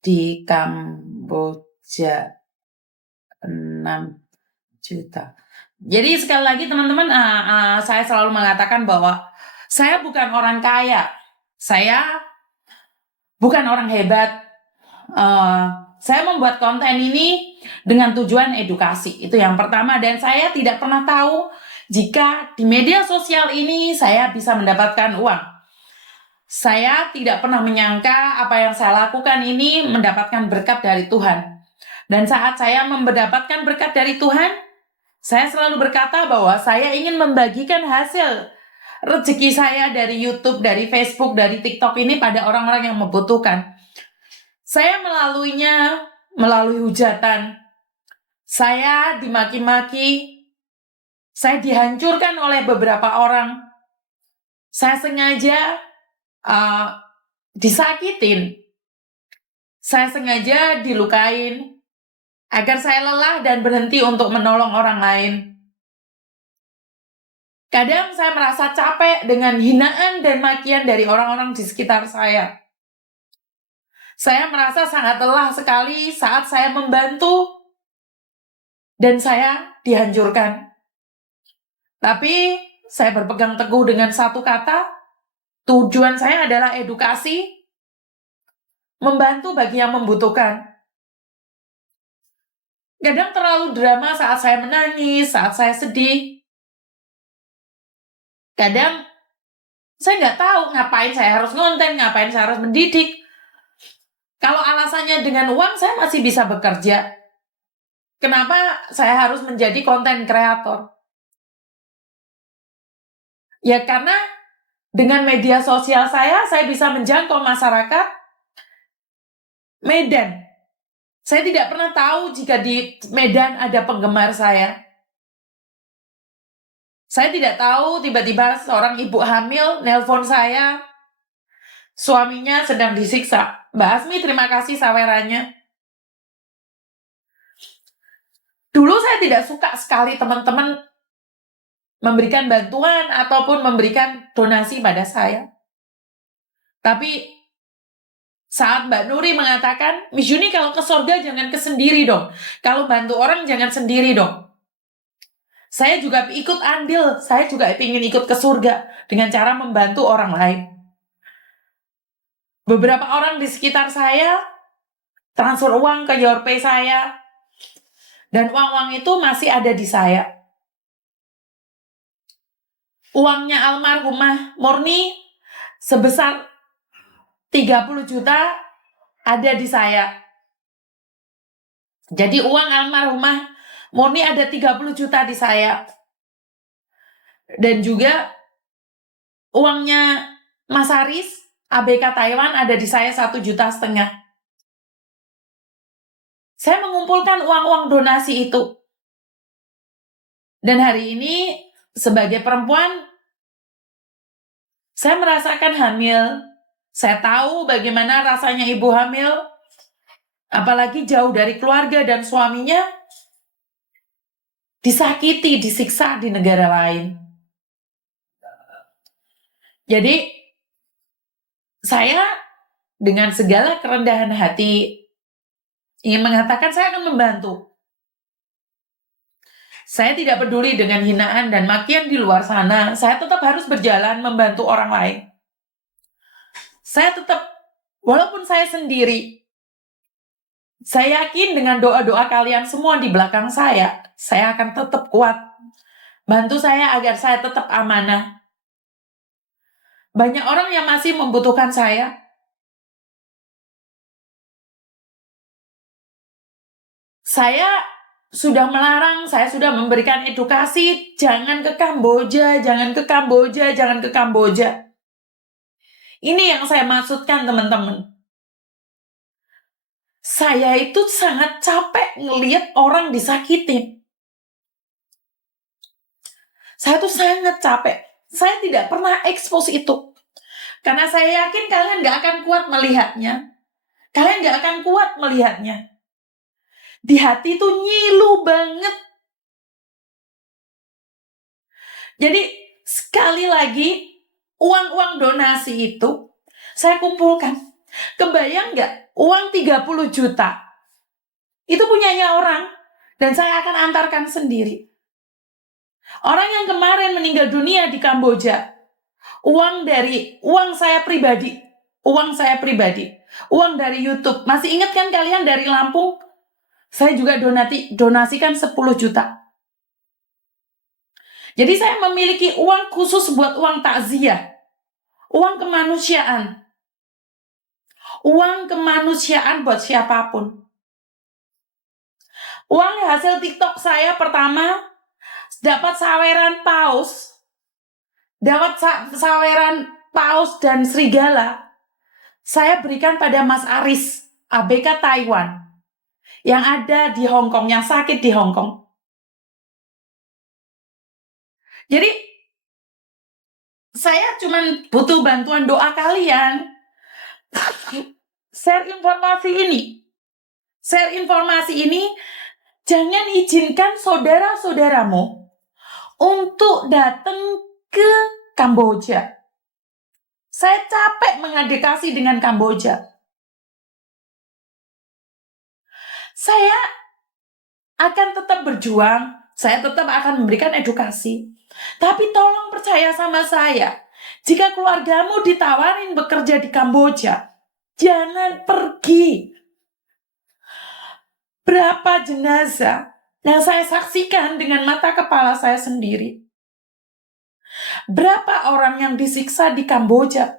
di Kamboja 6 juta. Jadi sekali lagi teman-teman, saya selalu mengatakan bahwa saya bukan orang kaya, saya bukan orang hebat. Saya membuat konten ini dengan tujuan edukasi, itu yang pertama. Dan saya tidak pernah tahu jika di media sosial ini saya bisa mendapatkan uang. Saya tidak pernah menyangka apa yang saya lakukan ini mendapatkan berkat dari Tuhan. Dan saat saya mendapatkan berkat dari Tuhan, saya selalu berkata bahwa saya ingin membagikan hasil rezeki saya dari YouTube, dari Facebook, dari TikTok ini pada orang-orang yang membutuhkan. Saya melaluinya melalui hujatan. Saya dimaki-maki. Saya dihancurkan oleh beberapa orang. Saya sengaja disakitin. Saya sengaja dilukain agar saya lelah dan berhenti untuk menolong orang lain. Kadang saya merasa capek dengan hinaan dan makian dari orang-orang di sekitar saya. Saya merasa sangat lelah sekali saat saya membantu dan saya dihancurkan. Tapi saya berpegang teguh dengan satu kata, tujuan saya adalah edukasi, membantu bagi yang membutuhkan. Kadang terlalu drama saat saya menangis, saat saya sedih. Kadang saya nggak tahu ngapain saya harus ngonten, ngapain saya harus mendidik. Kalau alasannya dengan uang, saya masih bisa bekerja. Kenapa saya harus menjadi konten kreator? Ya karena dengan media sosial saya bisa menjangkau masyarakat Medan. Saya tidak pernah tahu jika di Medan ada penggemar saya. Saya tidak tahu tiba-tiba seorang ibu hamil nelpon saya, suaminya sedang disiksa. Mbak Asmi, terima kasih sawerannya. Dulu saya tidak suka sekali teman-teman memberikan bantuan ataupun memberikan donasi pada saya. Tapi saat Mbak Nuri mengatakan, Miss Yuni kalau ke surga jangan ke sendiri dong. Kalau bantu orang jangan sendiri dong. Saya juga ikut andil, saya juga ingin ikut ke surga dengan cara membantu orang lain. Beberapa orang di sekitar saya transfer uang ke Yorpay saya, dan uang-uang itu masih ada di saya. Uangnya almarhumah Murni sebesar 30 juta ada di saya. Jadi uang almarhumah Murni ada 30 juta di saya. Dan juga uangnya Mas Haris, ABK Taiwan ada di saya 1,5 juta. Saya mengumpulkan uang-uang donasi itu. Dan hari ini sebagai perempuan, saya merasakan hamil. Saya tahu bagaimana rasanya ibu hamil, apalagi jauh dari keluarga dan suaminya, disakiti, disiksa di negara lain. Jadi, saya dengan segala kerendahan hati ingin mengatakan saya akan membantu. Saya tidak peduli dengan hinaan dan makian di luar sana. Saya tetap harus berjalan membantu orang lain. Saya tetap, walaupun saya sendiri, saya yakin dengan doa-doa kalian semua di belakang saya akan tetap kuat. Bantu saya agar saya tetap amanah. Banyak orang yang masih membutuhkan saya. Saya sudah melarang, saya sudah memberikan edukasi, jangan ke Kamboja, jangan ke Kamboja, jangan ke Kamboja. Ini yang saya maksudkan teman-teman. Saya itu sangat capek ngelihat orang disakitin. Saya tuh sangat capek. Saya tidak pernah expose itu. Karena saya yakin kalian gak akan kuat melihatnya. Kalian gak akan kuat melihatnya. Di hati tuh nyilu banget. Jadi sekali lagi, uang-uang donasi itu saya kumpulkan. Kebayang nggak? Uang 30 juta. Itu punyanya orang. Dan saya akan antarkan sendiri. Orang yang kemarin meninggal dunia di Kamboja. Uang saya pribadi. Uang dari YouTube. Masih ingat kan kalian dari Lampung? Saya juga donasikan 10 juta. Jadi saya memiliki uang khusus buat uang takziah. Uang kemanusiaan. Uang kemanusiaan buat siapapun. Uang hasil TikTok saya pertama dapat saweran paus. Dapat saweran paus dan serigala. Saya berikan pada Mas Aris, ABK Taiwan. Yang ada di Hong Kong, yang sakit di Hong Kong. Jadi, saya cuma butuh bantuan doa kalian. Share informasi ini, jangan izinkan saudara-saudaramu untuk datang ke Kamboja. Saya capek mengedukasi dengan Kamboja. Saya akan tetap berjuang, saya tetap akan memberikan edukasi. Tapi tolong percaya sama saya, jika keluargamu ditawarin bekerja di Kamboja, jangan pergi. Berapa jenazah yang saya saksikan dengan mata kepala saya sendiri. Berapa orang yang disiksa di Kamboja.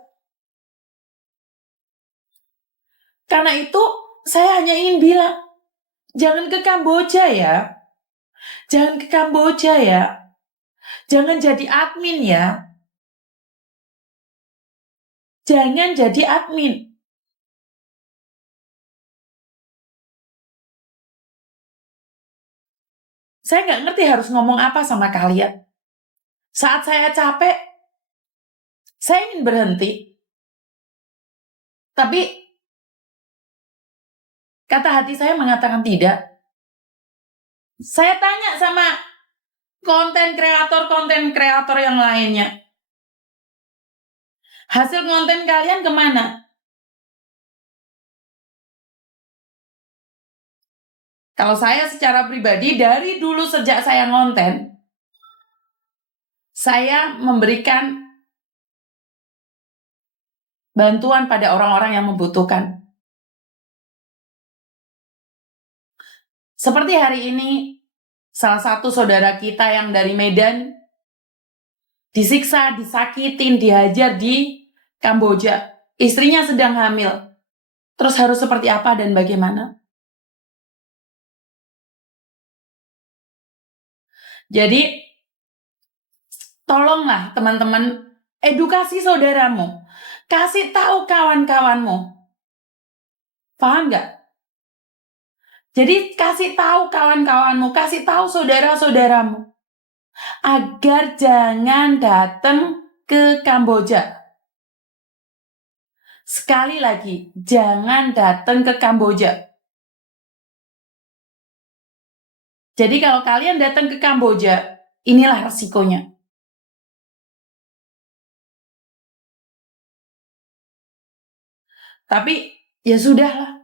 Karena itu, saya hanya ingin bilang, jangan ke Kamboja ya. Jangan ke Kamboja ya. Jangan jadi admin ya. Jangan jadi admin. Saya nggak ngerti harus ngomong apa sama kalian. Saat saya capek, saya ingin berhenti. Tapi, kata hati saya mengatakan tidak. Saya tanya sama konten kreator yang lainnya. Hasil konten kalian kemana? Kalau saya secara pribadi, dari dulu sejak saya ngonten, saya memberikan bantuan pada orang-orang yang membutuhkan. Seperti hari ini, salah satu saudara kita yang dari Medan, disiksa, disakitin, dihajar di Kamboja. Istrinya sedang hamil. Terus harus seperti apa dan bagaimana? Jadi, tolonglah teman-teman, edukasi saudaramu. Kasih tahu kawan-kawanmu. Paham nggak? Jadi, kasih tahu kawan-kawanmu, kasih tahu saudara-saudaramu. Agar jangan datang ke Kamboja. Sekali lagi, jangan datang ke Kamboja. Jadi kalau kalian datang ke Kamboja, inilah resikonya. Tapi ya sudahlah.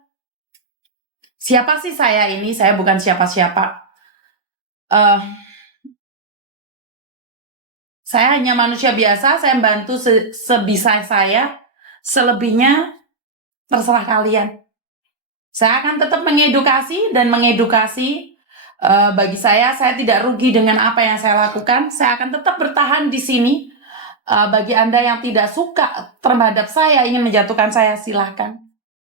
Siapa sih saya ini? Saya bukan siapa-siapa. Saya hanya manusia biasa, saya membantu sebisa saya. Selebihnya terserah kalian. Saya akan tetap mengedukasi. Bagi saya tidak rugi dengan apa yang saya lakukan. Saya akan tetap bertahan di sini. Bagi Anda yang tidak suka terhadap saya, ingin menjatuhkan saya, silahkan.